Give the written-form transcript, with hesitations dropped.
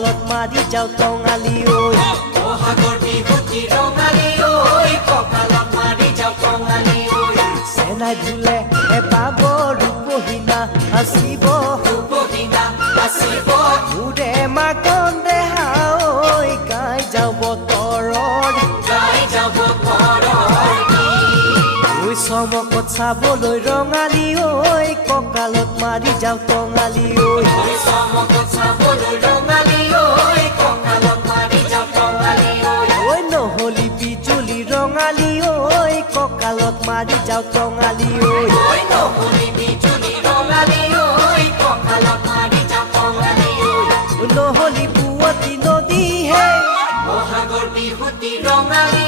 কঁকালত মাৰি যাওঁ টঙালি ঐ বহাগৰ বিহুতি ৰঙালী ঐ কঁকালত মাৰি যাওঁ টঙালী ঐ চেনাই ধুলে এপাব ৰূপহীনা আছিব ৰূপহীনা আছিব উৰে মাকন দেহা ঐ গাই যাওঁ বতৰৰ গাই যাব ঘৰৰ ঐ চমকত চাবলৈ ৰঙালী ঐ কঁকালত মাৰি যাওঁ টঙালি ঐ চমকত চাবলৈ ৰঙালী ঐ কঁকালত মাৰি যাওঁ টঙালী ঐ নহলি বিজুলি ৰঙালী ঐ কঁকালত মাৰি যাওঁ টঙালি ঐ ঐ নহলি বিজুলি ৰঙালী ঐ কঁকালত মাৰি যাওঁ টঙালী নহলি বুৱতী নদী হে বহাগৰ বিহুতি ৰঙালী